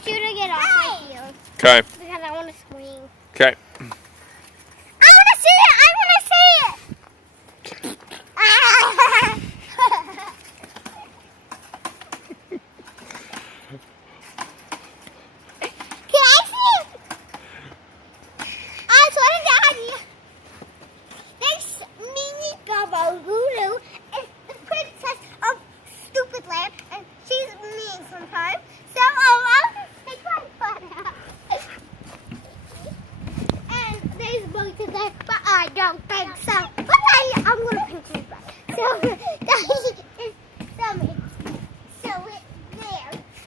want you to get off my heel. Okay. Because I want to swing.